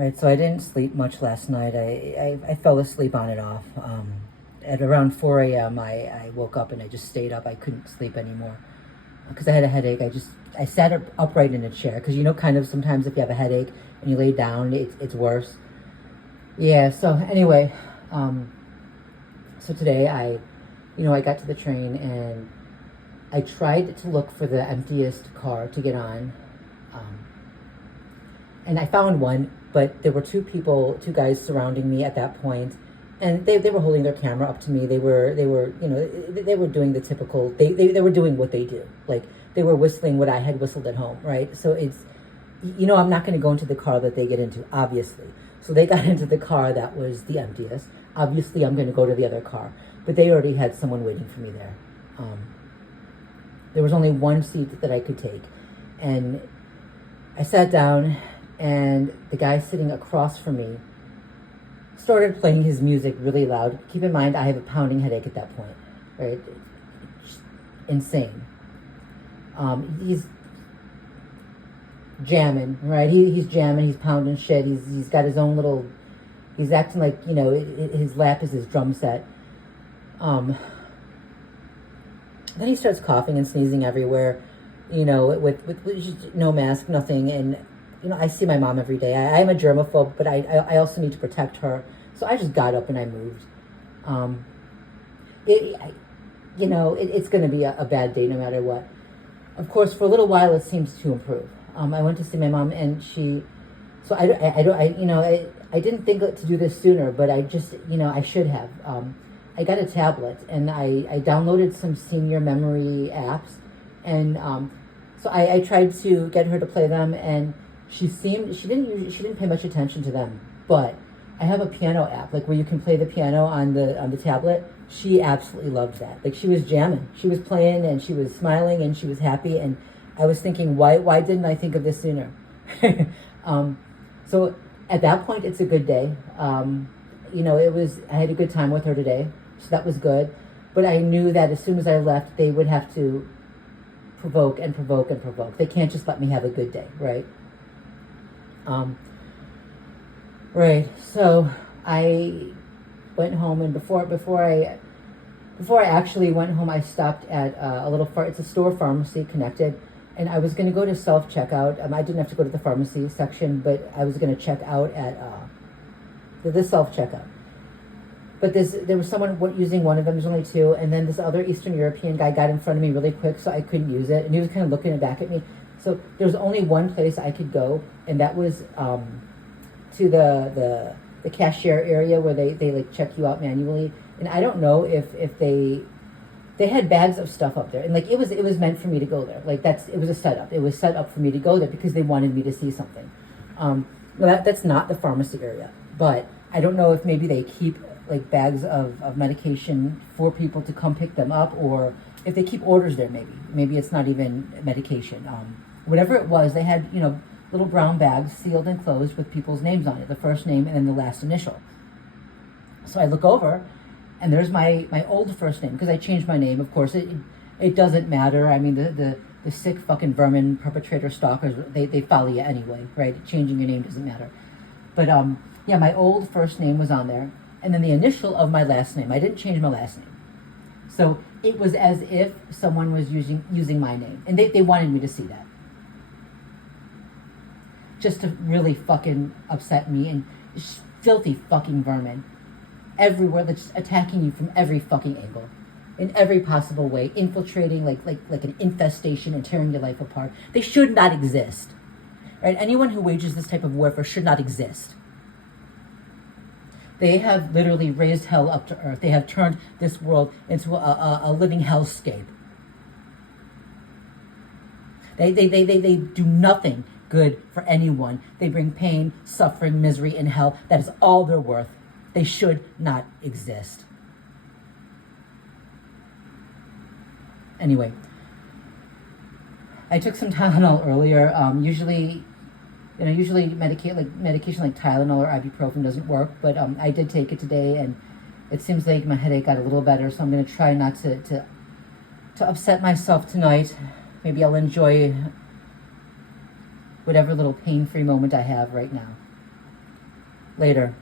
Right, so I didn't sleep much last night. I fell asleep on and off. At around 4 a.m., I woke up and I just stayed up. I couldn't sleep anymore because I had a headache. I sat upright in a chair because kind of sometimes if you have a headache and you lay down, it's worse. Yeah. So anyway, so today I got to the train and I tried to look for the emptiest car to get on. And I found one, but there were two guys surrounding me at that point, and they were holding their camera up to me. They were doing the typical. They were doing what they do, like they were whistling what I had whistled at home, right? So I'm not going to go into the car that they get into, obviously. So they got into the car that was the emptiest. Obviously, I'm going to go to the other car, but they already had someone waiting for me there. There was only one seat that I could take, and I sat down, and the guy sitting across from me started playing his music really loud. Keep in mind, I have a pounding headache at that point, right? It's insane. He's jamming, right? He's jamming, he's pounding shit. He's got his own little, he's acting like, his lap is his drum set. Then he starts coughing and sneezing everywhere, with no mask, nothing. And I see my mom every day. I'm a germaphobe, but I also need to protect her. So I just got up and I moved. It's going to be a bad day no matter what. Of course, for a little while it seems to improve. I went to see my mom, and I didn't think to do this sooner, but I should have. I got a tablet, and I downloaded some senior memory apps, and so I tried to get her to play them, and she didn't pay much attention to them. But I have a piano app, like where you can play the piano on the tablet. She absolutely loved that. Like, she was jamming, she was playing, and she was smiling, and she was happy. And I was thinking, why didn't I think of this sooner? So at that point, it's a good day. I had a good time with her today, so that was good. But I knew that as soon as I left, they would have to provoke and provoke and provoke. They can't just let me have a good day, right? Right. So I went home, and before I actually went home, I stopped at it's a store pharmacy connected, and I was going to go to self checkout. I didn't have to go to the pharmacy section, but I was going to check out at the self checkout. But there was someone using one of them. There's only two, and then this other Eastern European guy got in front of me really quick, so I couldn't use it, and he was kind of looking back at me. So there was only one place I could go, and that was to the cashier area where they like check you out manually. And I don't know if they had bags of stuff up there, and like it was meant for me to go there. Like it was a setup. It was set up for me to go there because they wanted me to see something. That's not the pharmacy area, but I don't know if maybe they keep like bags of medication for people to come pick them up, or if they keep orders there. Maybe it's not even medication. Whatever it was, they had little brown bags sealed and closed with people's names on it, the first name and then the last initial. So I look over, and there's my old first name, because I changed my name. Of course, it doesn't matter. I mean, the sick fucking vermin perpetrator stalkers, they follow you anyway, right? Changing your name doesn't matter. But my old first name was on there, and then the initial of my last name. I didn't change my last name. So it was as if someone was using my name, and they wanted me to see that, just to really fucking upset me. And filthy fucking vermin everywhere, that's attacking you from every fucking angle, in every possible way, infiltrating like an infestation and tearing your life apart. They should not exist, right? Anyone who wages this type of warfare should not exist. They have literally raised hell up to earth. They have turned this world into a living hellscape. They do nothing good for anyone. They bring pain, suffering, misery, and hell. That is all they're worth. They should not exist. Anyway, I took some Tylenol earlier. Usually medication like Tylenol or ibuprofen doesn't work, but I did take it today, and it seems like my headache got a little better. So I'm going to try not to upset myself tonight. Maybe I'll enjoy whatever little pain-free moment I have right now. Later.